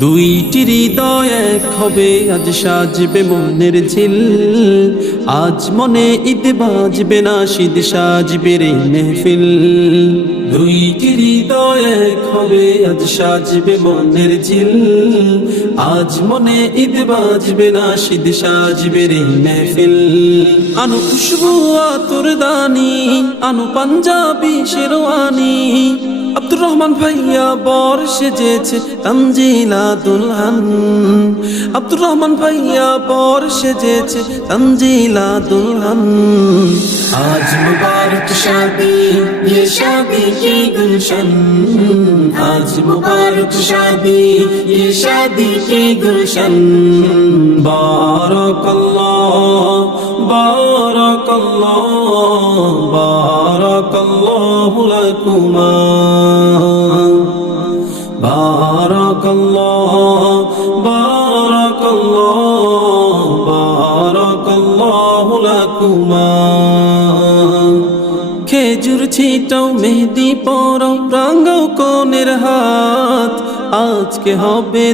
দুইটি হৃদয় এক হবে, আজ সাজবে মনের ঝিল। আজ মনে ঈদ বাজবে না, শীত সাজবে রে মেহফিল। দুইটি হৃদয় এক হবে, আজ সাজবে মনের ঝিল। আজ মনে ঈদ বাজবে না, শীত সাজবে রে মেহফিল। আনু খুশবু আতর দানি, আনু পাঞ্জাবি শেরওয়ানি। আব্দুর রহমান ভাইয়া বর সেজেছে তানজিলা দুলহান। আব্দুর রহমান ভাইয়া বর সেজেছে তানজিলা দুলহান। আজ মুবারক শাদি, ये शादी की गुलशन। आज मुबारक शादी, ये शादी की गुलशन। बारकल्लाह बारकल्लाह बारकल्लाहु लकुमा। बारकल्लाह बारकल्लाह बारकल्लाहु लकुमा। খেজুর ছিটাও মেহেদি পরাও রাঙাও কোনের হাত, আজকে হবে